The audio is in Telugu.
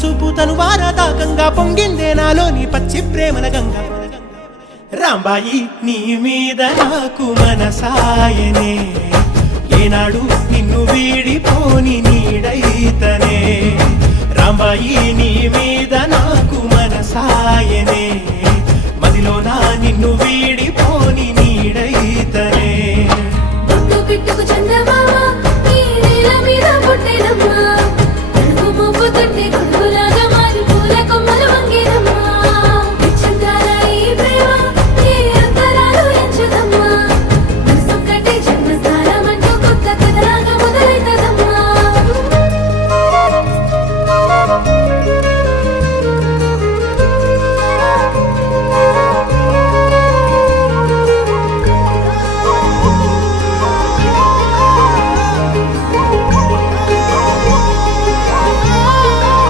చూపు తను వారదాకంగా పొంగిందే నాలోని పచ్చి ప్రేమల గంగ రాంబాయి నీ మీద నాకు మనసాయనే ఏనాడు నిన్ను వీడిపోని నీడైతనే రాంబాయి